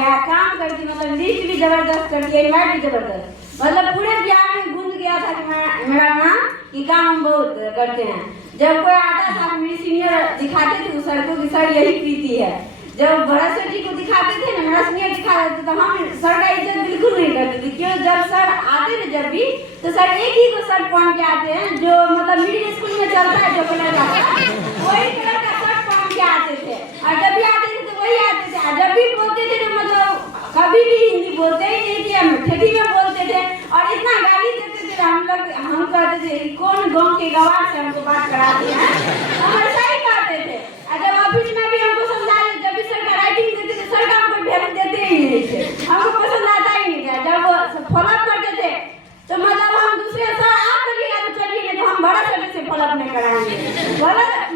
गया, काम करती मतलब लिस्ट भी जबरदस्त करती है, इन्वाइट भी जबरदस्त, मतलब पूरे बिहार में गूंज गया था कि मेरा नाम कि काम हम बहुत करते हैं। जब कोई आता था मेरी सीनियर दिखाते थे उस सर को कि सर यही प्रीति है। जब भरत सर जी को दिखाते थे ना, मेरा सीनियर दिखा देते तो हम सर का इज्जत बिल्कुल नहीं करते थे, क्यों जब सर आते थे जब भी तो सर एक ही को शर्ट पहन के आते हैं जो मतलब मिडिल स्कूल में चलता है जो कलर का वही कलर का शर्ट पहन के आते थे, और जब भी आते थे तो वही आते थे। जब भी बोलते थे तो मतलब कभी भी हिंदी बोलते ही नहीं थे, हम ठेठी में बोलते थे और इतना गाली देते थे हम कहते थे कौन गाँव के गवार से हमको बात कराते हैं, हम ऐसा ही कहते थे। जब ऑफिस में भी हमको समझा जब भी सर का राइटिंग देते थे सर का हमको वैल्यू देते ही नहीं थे, हमको पसंद आता ही नहीं था। जब वो फॉलोअप करते थे तो मतलब हम दूसरे सर आप करिएगा तो चलिए, नहीं तो हम बड़ा सर से फॉलोअप नहीं कराएंगे।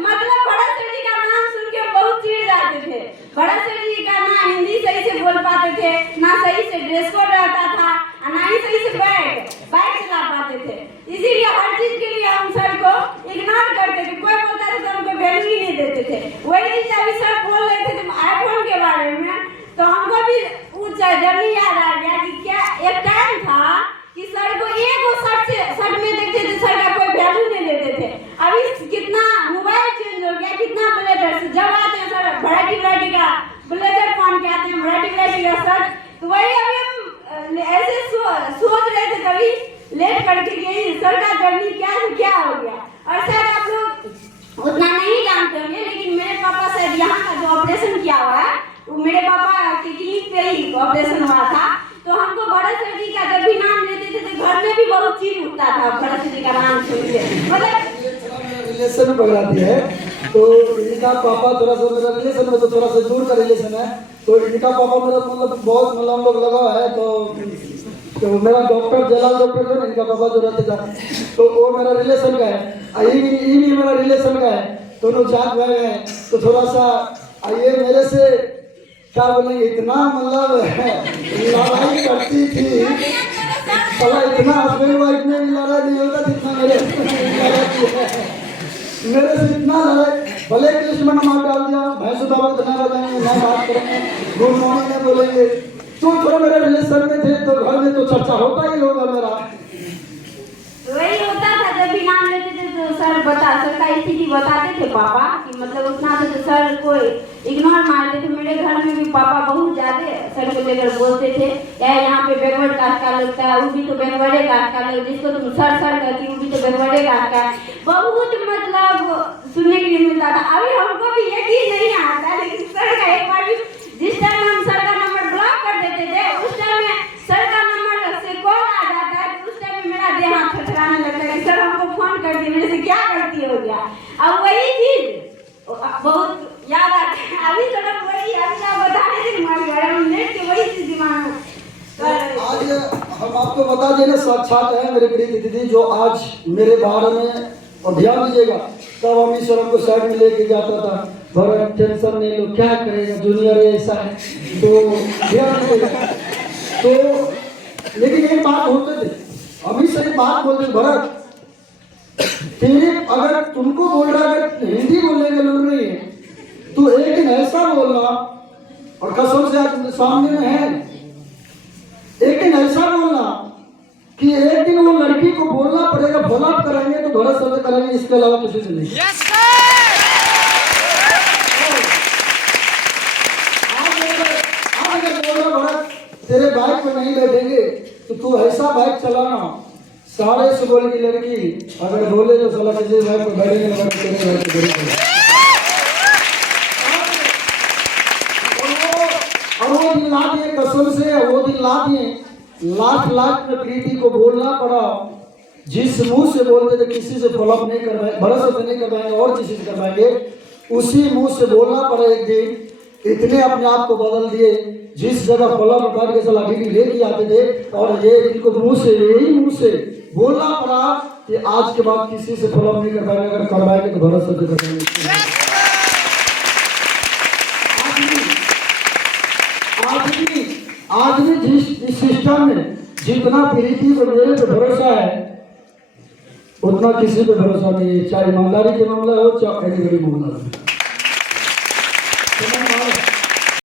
मतलब बड़ा सर जी का नाम सुन के बहुत चिढ़ जाते थे। बड़ा सर जी का ना हिंदी सही से बोल पाते थे, ना सही से ड्रेस कोड रहता था, ना ही सही से बाइक चला पाते थे। इसीलिए हर चीज के लिए हम सर को इग्नोर करते थे, कोई बोलता था तो हमको वैल्यू ही नहीं देते थे। वही चीज अभी सर बोल रहे थे आईफोन के बारे में तो हमको भी जर्नी याद आ गया कि क्या एक टाइम था कि सर को एक शर्ट में देखते थे सर का कोई वैल्यू नहीं देते थे। अभी कितना मोबाइल चेंज हो गया, कितना ब्लेजर जब आते हैं सर वैरायटी का ब्लेजर पहन के आते हैं, वैरायटी का शर्ट। तो वही अभी हम ऐसे सोच रहे थे कभी लेट करके कि सर का जर्नी क्या हो गया। और शायद आप लोग उतना नहीं जानते होंगे, लेकिन मेरे पापा शायद यहाँ का जो ऑपरेशन किया हुआ है वो मेरे पापा के क्लिनिक पे ही ऑपरेशन हुआ था। तो हमको भरत सर जी का जब भी नाम लेते थे तो घर में भी बहुत चीज उठता था भरत सर जी का नाम सुन के, मतलब रिलेशन में पकड़ाती है। तो इनका पापा थोड़ा सा मेरा रिलेशन में तो थोड़ा सा दूर का रिलेशन है। तो इनका पापा मेरा मतलब बहुत मतलब हम लोग लगा है। तो मेरा डॉक्टर जलाल डॉक्टर जो इनका पापा जो रहते था तो वो मेरा रिलेशन का है, ये भी मेरा रिलेशन का है, दोनों जात भाई हैं। तो थोड़ा सा ये मेरे से क्या बोलेंगे इतना मतलब लड़ाई करती थी, इतना हस्बैंड वाइफ में भी लड़ाई नहीं होता जितना मेरे से इतना लड़ाई। भले इंग्लिश में नमाज डाल दिया, भैंस दावत ना बताएंगे, ना बात करेंगे, गुड मॉर्निंग नहीं बोलेंगे। तो थोड़ा मेरे रिलेशन में थे तो घर में तो चर्चा होता ही होगा मेरा। वही होता था जब भी नाम लेते थे तो सर का स्थिति बताते थे पापा कि मतलब उतना तो सर को इग्नोर मारते थे। मेरे घर में भी पापा बहुत ज्यादा सर को लेकर बोलते थे, या यहाँ पे बैकवर्ड कास्ट का लोग था, वो भी तो बैकवर्डे कास्ट का लोग, जिसको तुम सर कहती वो भी तो बैकवर्डे कास्ट का। बहुत मतलब सुनने के लिए मिलता था। अभी हमको भी यकीन नहीं आता, लेकिन सर का एक बार जिस टाइम हम सर का नंबर ब्लॉक कर देते थे उस टाइम में सर का नंबर से कॉल आ जाता है, तो उस टाइम में मेरा देह हाथ थरथराने लगता है, सर हमको फोन कर दिए, मेरे से क्या गलती हो गया। अब वही चीज बहुत याद आता है। अभी थोड़ा वही अभी आप बताने थे हमारे बारे में नेट के वही चीज दिमाग में। आज हम आपको बता देना साक्षात है मेरे प्रिय दीदी जो आज मेरे बारे में और ध्यान दीजिएगा। तब हम ईश्वर को साइड में लेके जाता था, भरत टेंशन नहीं लो, क्या करेगा जूनियर ऐसा है, तो ध्यान दीजिएगा। तो लेकिन एक बात होते थे, अभी से एक बात बोलते भरत तेरे अगर तुमको बोल रहा है हिंदी बोलने के लोग नहीं है तो एक दिन ऐसा बोलना, और कसम से आप सामने में है, एक दिन ऐसा बोलना कि एक दिन वो लड़की को बोलना पड़ेगा फॉलोअप कराएंगे तो भरत सर करेंगे, इसके अलावा किसी से नहीं। आज अगर बोला भरत तेरे बाइक पे नहीं बैठेंगे तो तू ऐसा बाइक चलाना, सारे से बोल की लड़की अगर बोले तो साला किसी बाइक पे बैठेंगे ना तेरे बाइक पे बैठेंगे। और वो दिन ला दिए कसम से, वो दिन ला दिए लाख में प्रीति को बोलना पड़ा। जिस मुंह से बोलते थे किसी से फॉलोअप नहीं करवाएंगे, भरोसा से नहीं करवाएंगे और किसी से करवाएंगे, उसी मुंह से बोलना पड़ा। एक दिन इतने अपने आप को बदल दिए, जिस जगह फॉलोअप उठा के सलाह लेके आते थे और ये इनको मुंह से यही मुंह से बोलना पड़ा कि आज के बाद किसी से फॉलोअप नहीं करवाएंगे, अगर करवाएंगे तो भरोसा से करवाएंगे। आज भी जिस सिस्टम में जितना प्रीति को मेरे पे भरोसा है उतना किसी पे भरोसा नहीं है, चाहे ईमानदारी के मामला हो चाहे बड़ी मामला हो।